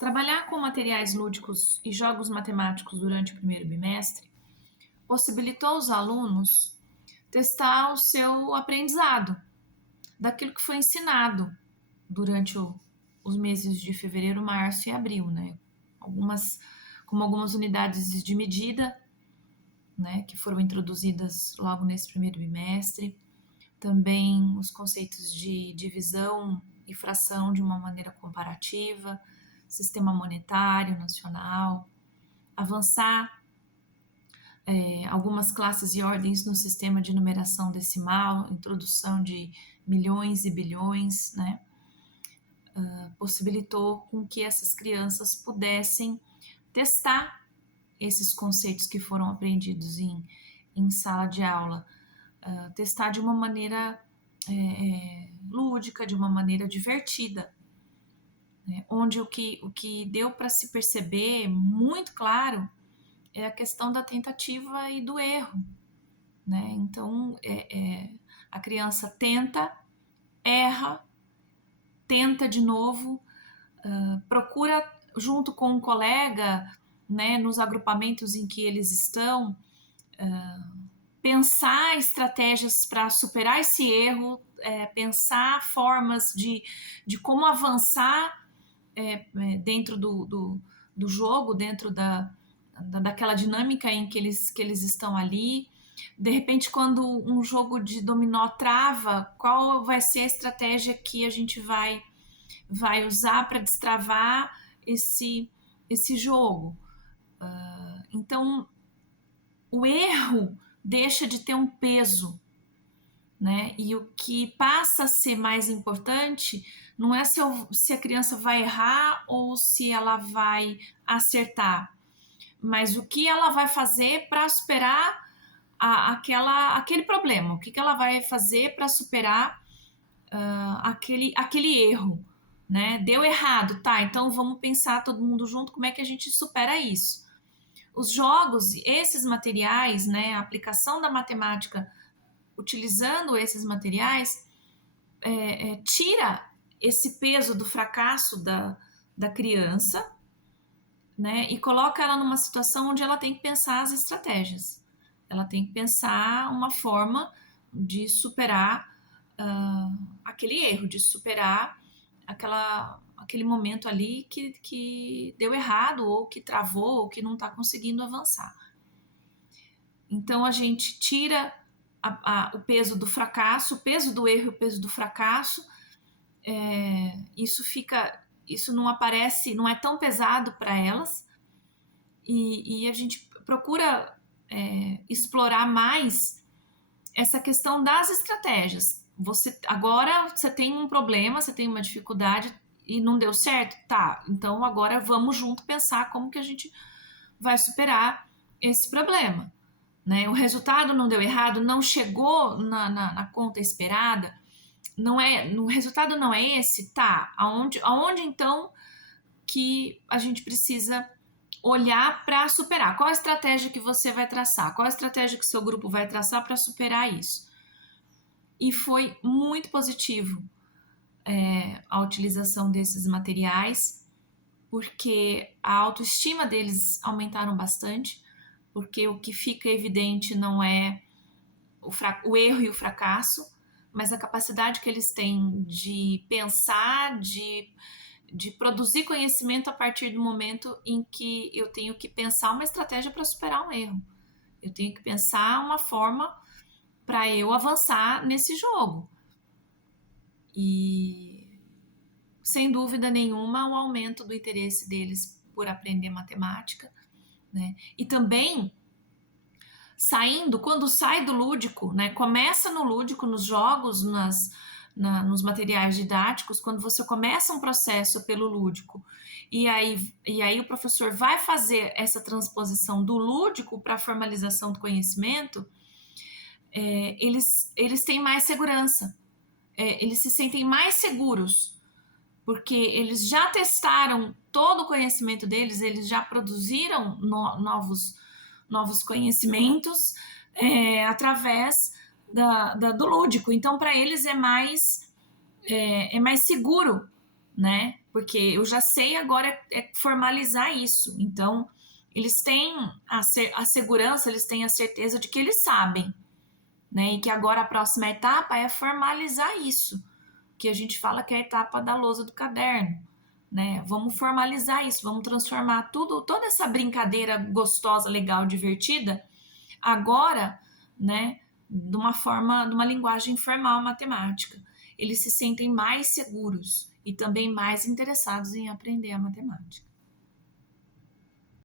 Trabalhar com materiais lúdicos e jogos matemáticos durante o primeiro bimestre possibilitou aos alunos testar o seu aprendizado, daquilo que foi ensinado durante os meses de fevereiro, março e abril, né? Como algumas unidades de medida, né, que foram introduzidas logo nesse primeiro bimestre, também os conceitos de divisão e fração de uma maneira comparativa, sistema monetário nacional, avançar algumas classes e ordens no sistema de numeração decimal, introdução de milhões e bilhões, né? Possibilitou com que essas crianças pudessem testar esses conceitos que foram aprendidos em sala de aula, testar de uma maneira lúdica, de uma maneira divertida, né? Onde o que deu para se perceber muito claro é a questão da tentativa e do erro, né? Então, a criança tenta, erra, tenta de novo, procura junto com um colega, né, nos agrupamentos em que eles estão, pensar estratégias para superar esse erro, pensar formas de como avançar dentro do jogo, dentro daquela dinâmica em que eles estão ali. De repente, quando um jogo de dominó trava, qual vai ser a estratégia que a gente vai usar para destravar esse jogo? Então, o erro deixa de ter um peso, né? E o que passa a ser mais importante não é se a criança vai errar ou se ela vai acertar, mas o que ela vai fazer para superar aquele problema, o que ela vai fazer para superar aquele erro, né? Deu errado, tá? Então vamos pensar todo mundo junto como é que a gente supera isso. Os jogos, esses materiais, né? A aplicação da matemática utilizando esses materiais tira esse peso do fracasso da criança, né? E coloca ela numa situação onde ela tem que pensar as estratégias. Ela tem que pensar uma forma de superar aquele erro, de superar aquele momento ali que deu errado, ou que travou, ou que não está conseguindo avançar. Então a gente tira o peso do fracasso, o peso do erro, o peso do fracasso. Isso não aparece, não é tão pesado para elas, e a gente procura explorar mais essa questão das estratégias. Agora você tem um problema, você tem uma dificuldade e não deu certo? Tá, então agora vamos junto pensar como que a gente vai superar esse problema, né? O resultado não deu errado, não chegou na conta esperada, o resultado não é esse, tá? Aonde então que a gente precisa olhar para superar? Qual a estratégia que você vai traçar? Qual a estratégia que o seu grupo vai traçar para superar isso? E foi muito positivo a utilização desses materiais, porque a autoestima deles aumentaram bastante, porque o que fica evidente não é o erro e o fracasso, mas a capacidade que eles têm de pensar, de produzir conhecimento a partir do momento em que eu tenho que pensar uma estratégia para superar um erro. Eu tenho que pensar uma forma para eu avançar nesse jogo. E, sem dúvida nenhuma, o aumento do interesse deles por aprender matemática, né? E também quando sai do lúdico, né? Começa no lúdico, nos jogos, nos materiais didáticos, quando você começa um processo pelo lúdico, e aí o professor vai fazer essa transposição do lúdico para a formalização do conhecimento, eles têm mais segurança, eles se sentem mais seguros, porque eles já testaram todo o conhecimento deles, eles já produziram novos conhecimentos através do lúdico. Então, para eles é mais seguro, né? Porque eu já sei agora é formalizar isso. Então, eles têm a segurança, eles têm a certeza de que eles sabem, né? E que agora a próxima etapa é formalizar isso, que a gente fala que é a etapa da lousa do caderno, né? Vamos formalizar isso, vamos transformar tudo, toda essa brincadeira gostosa, legal, divertida, agora, né, de uma forma, de uma linguagem formal matemática. Eles se sentem mais seguros e também mais interessados em aprender a matemática.